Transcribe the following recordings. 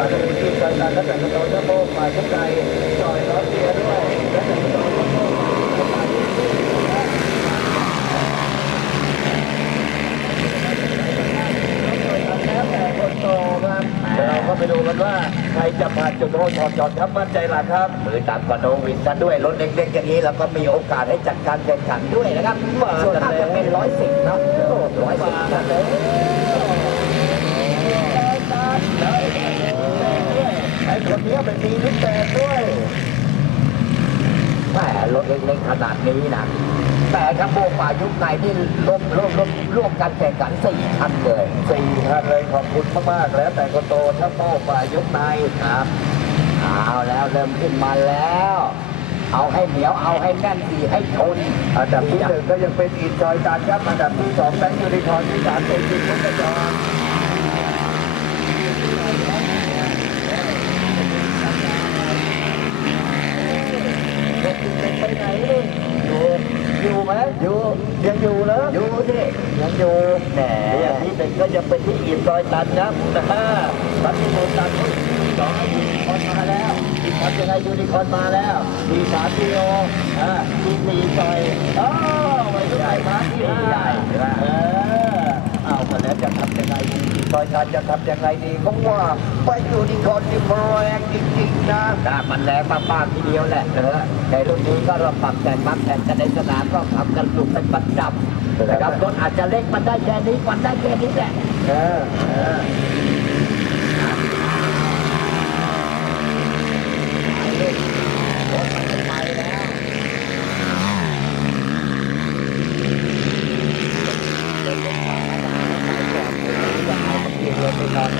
ฝ่ายตะกุนที่การการและแต่งตัวเจ้าโบฝ่ายชุดใจจอยรัสเซียด้วยและแต่งตัวเจ้าโบฝ่ายแล้วแต่คนโตครับเราก็ไปดูกันว่าใครจะผ่านจุดโทษถอดจอดครับมั่นใจหลักครับมือต่ำกว่าโนวินซะด้วยรถเล็กๆอย่างนี้เราก็มีโอกาสให้จัดการแข่งขันด้วยนะครับมาส่วนกันมากแล้วจะเป็นร้อยสิบเนาะร้อยสิบนะ ไอ้ คนนี้เป็นทีนิแตกด้วยแหมรถเล็กๆขนาดนี้นะ แต่ทั้งโบกป่ายุคไหนนี่ร่วมร่วมร่วมร่วมกันแข่งขันสี่คันเลยสี่ท่านเลยขอบคุณมากๆแล้ว แต่คนโตถ้าโป้ฝ่ายยกในครับเอาแล้วเริ่มขึ้นมาแล้ว เอาให้เหนียวเอาให้แน่นดีให้ทนอันดับที่หนึ่งก็ยังเป็นอินจอยการครับอันดับที่สองแบงค์ยูนิคอร์นที่สามเป็นจิตพุทธจรไปไหนนี่อยู่ อยู่ไหมอยู่ยังอยู่เหรออยู่สิยังอยู่แหมเนี่ยที่หนึ่งก็ยังเป็นที่อินจอยตันครับนะฮะตันที่หนึ่งตันที่สองยูนิคอร์นมาแล้วอีกทันยังไงยูนิคอร์นมาแล้วทีสามทีโออ่าทีสี่จอยอ้าวไปที่ไหนมาที่ห้าเออเอามาแล้วจะทำยังไงดีซอย การจะทำยังไงดีก็ว่าไปอยู่ที่คนที่แรงจริงๆนะถ้ามันแรงมากๆทีเดียวแหละนะฮะในรุ่นนี้ก็เราปรับแต่งมักแต่งกันในสนามก็ทำกันลุกเป็นประจำนะครับรถอาจจะเล็กมันได้แค่นี้มันได้แค่นี้แหละ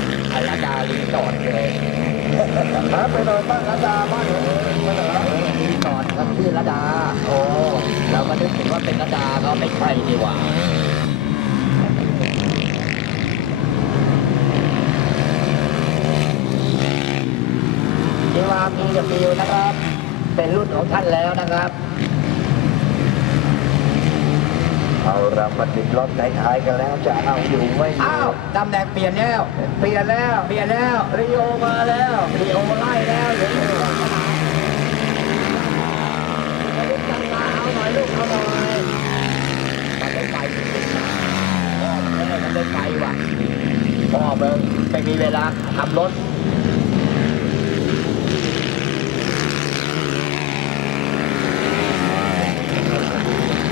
เออเออหาไปนอนบ้านอดาบ้านเออมาเหรอรีสอร์ทครับชื่อรดา โอ้ เราก็นึกถึงว่าเป็นระดาก็ไม่ใช่ดีกว่าดีว่ามีจะมีนะครับ เป็นรุ่นของท่านแล้วนะครับ เอาละมาติดรถท้ายๆกันแล้วจะเอาอยู่ไม่อยู่อ้าวตำแหน่งเปลี่ยนแล้ว เปลี่ยนแล้วเปลี่ยนแล้วริโอมาแล้วรีโอไล่แล้วเดี๋ยวนี้เอาหน่อยลูกเอาหน่อยมันได้ไฟจริงๆนะพ่อมันได้มันได้ไฟว่ะพ่อเบิ่งไม่มีเวลาขับรถ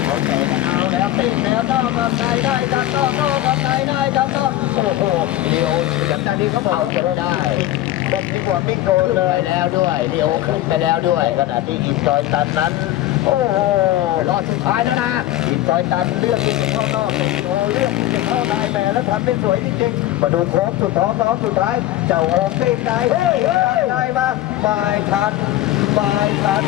โอเคเอาแล้วปิ้งแล้วต้อง กับนายได้จัดต้องต้องกับนายได้จัดต้องโอ้โหเดียวอย่างตอนนี้เขาบอกเอาว่าจนได้เป็นดีกว่าปิ้งโกนเลยแล้วด้วยรีโอขึ้นไปแล้วด้วยขณะที่อินจอยตันนั้น โอ้โหรอบสุดท้ายแล้วนะอินจอยตันเลือกที่จะเข้านอกเป็นโอเลือกที่จะเข้าในแม่แล้วทำได้สวยจริงๆมาดูโค้งสุดท้องน้องสุดท้ายเจ้าโอมปิ้งนายเฮ้ยเฮ้ยนายมาไม่ทันไม่ทัน